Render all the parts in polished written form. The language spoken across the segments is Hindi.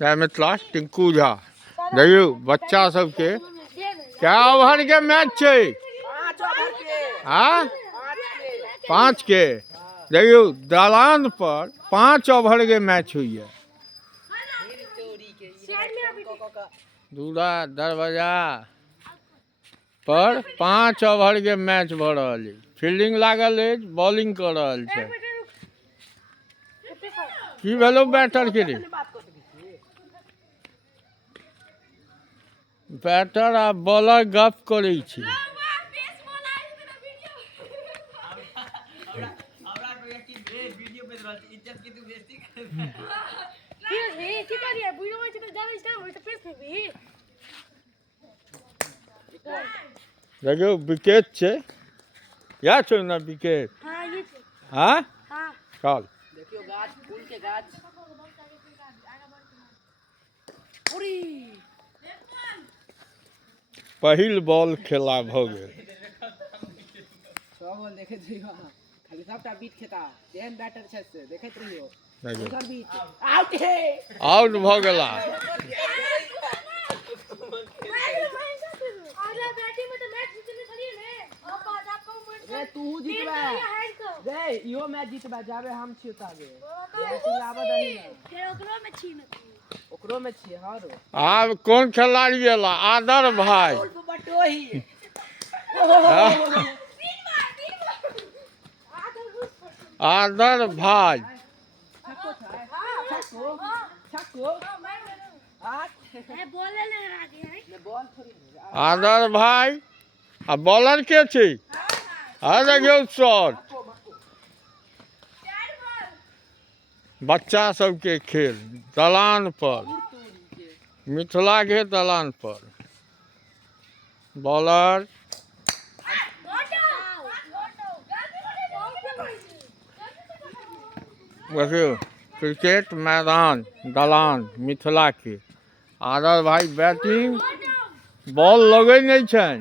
जय मिथिला टिंकू झा देखियो बच्चा सबके क्या ओवर के मैच छे हाँ 5 के देखियो दलान पर 5 ओवर के मैच हुई है। दूल्हा दरवाजा पर 5 ओवर के मैच भ रहल है। फील्डिंग लागल है, बॉलिंग कर रहल है। की भेलो बैटर के रे बैटर आ बॉलर गप करे छी। देखियो विकेट छे या छो ना विकेट हाँ चल देखियो गाछ फूल के गाछ पहिल बॉल खेला भ गेल। सब बॉल देखे जइयो खाली सबटा बीट खेता जेहन बैटर छै से देखैत रहियो उधर बीट आउट है आउट भ गेला। अगला बैटिंग में तो मैच जीतने थोड़ी है रे तू जीतबा रे इहो मैच जीतबा जाबे हम छी ताबे बैटिंग आबा दही ना फिर ओकरो में छी हां रो अब कौन खिलाड़ी गेला आदर भाई बटोही आदर भाई छक्को बोले ले राजी है बॉल थोड़ी आदर भाई आ बॉलर के छी आ देखियो शॉट बच्चा सबके खेल दलान पर मिथिला के दलान पर बॉलर देखियो क्रिकेट मैदान दलान मिथिला के आदर भाई बैटिंग बॉल लगे नहीं छन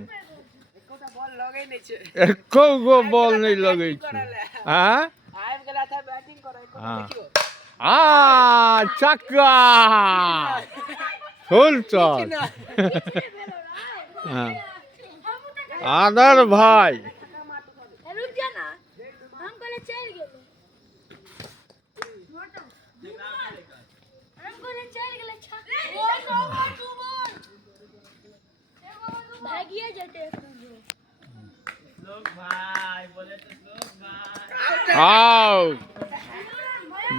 बॉल लगे नहीं छै एको गो बॉल नहीं लगे छै हां आइब गेला था बैटिंग करे देखियो आ चक्का फुल शॉट आदर भाई रुक जा ना हम कहले चल गेले हम कहले चल गेले छक्का भागिए जते लोग भाई बोले तो लोग भाई आउट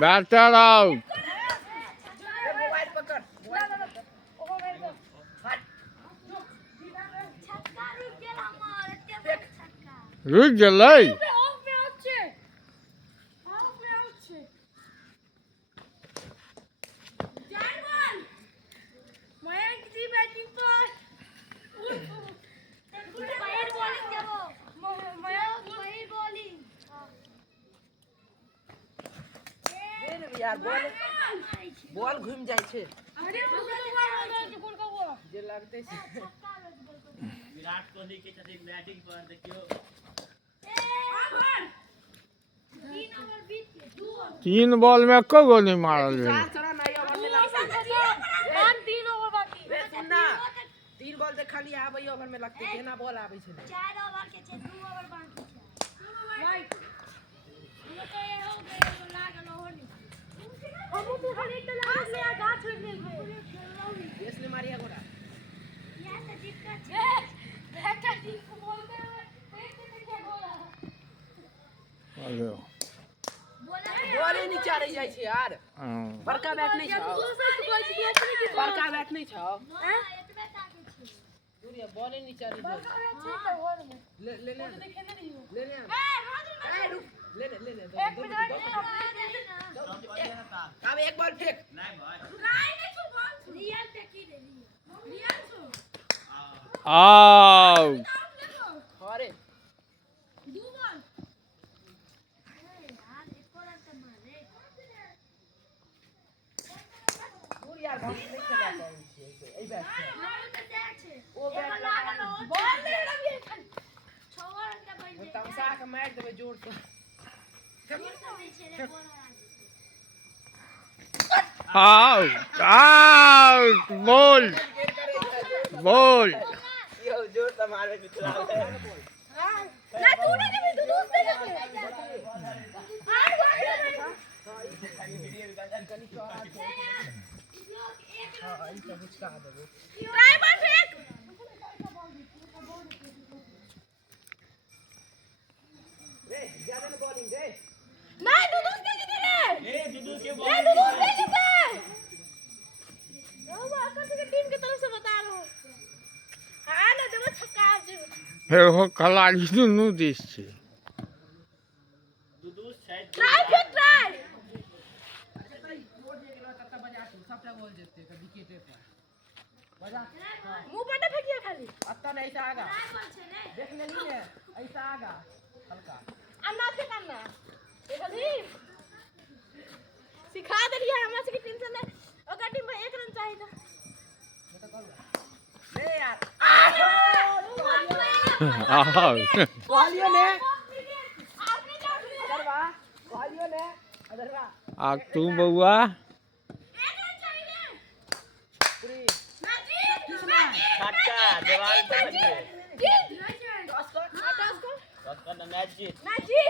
बैटर आउट मोबाइल पकड़ छक्का रुक गेल हमर एते छक्का रुक गेलै ऑफ पे आउट छे जानवर मयंक जी बैटिंग पर फायर बॉलिंग देबो मयंक फायर बॉलिंग यार बॉल घूम जाय छै अरे गोल का वो जे लगते छै विराट कोहली के साथ बैटिंग पर देखियो 3 बॉल में एको गो नहीं मारल गेल। 3 ओवर बाकी रे सुनना 3 बॉल देखली आबै ओवर में लगते केना बॉल आबै छै 4 ओवर के छै 2 ओवर बाकी छै राइट ये तो ये हो गए लागल हो नहीं हम तो खाली तो लागल ले गाछ छोड़ देल इसलिए मारिया गोरा ये तो दिक्कत है बेटा जी को बोलते हैं पेट में क्या बोला हेलो बॉल ही नीचे रह जाय छै यार बड़का बैट नहीं छौ बड़का बैट नहीं छौ हां एतबे ताके छी दूरिया बॉल ही नीचे रह जाय बड़का बैट छै तो घर में ले ले ले तो खेले नहीं हो ले ले ए रुक ले ले ले एक मिनट अब एक बॉल फेंक नहीं भाई नहीं छू बॉल रियल पे की दे रियल छू आउट अरे 2 बॉल यार एक और अंत मारे दूर यार हम नहीं खेला छै ए बैट छै हम तो देख छै ओ बैट लागल हो बॉल ले लगे छोवर के बैठ दे तमसा के मार देबै जोर से जोर से नहीं छे रे बॉल आउट आउट बोल बोल यो जोर से मारे मिथिला ना तू ना कभी तू दूसरे लगे आठ बार ट्राई मार फेंक रे ज्यादा बॉलिंग दे नहीं तू दूसरे किधर है ए दुदू के नहीं तू दूसरे किधर है वो आकर के टीम की तरफ से बता रहा हूं हां ना देखो छक्का आज एहो खिलाड़ी दुनू दिस छै दुदू साइड ट्राई फिर ट्राई बोर्ड जे गेलो तत्ता बजा सबटा गोल जेते के विकेटे पर बजा मुंह पर ना फेंकिए खाली अत्ता नहीं ऐसा आगा देख लेनी ने ऐसा आगा हल्का अन्ना से करना देखो जी सिखा दे है हमरा से टीम से ने ओकर टीम में 1 रन चाहिए था मैं तो कहूंगा ले यार आउट कहलियो ने आपने क्या किया अदरवा कहलियो ने अदरवा आ तू बउआ 1 रन चाहिए पूरी छक्का दीवार पे बज गए जीत टॉस कर टॉस को मैच जीत मैच जीत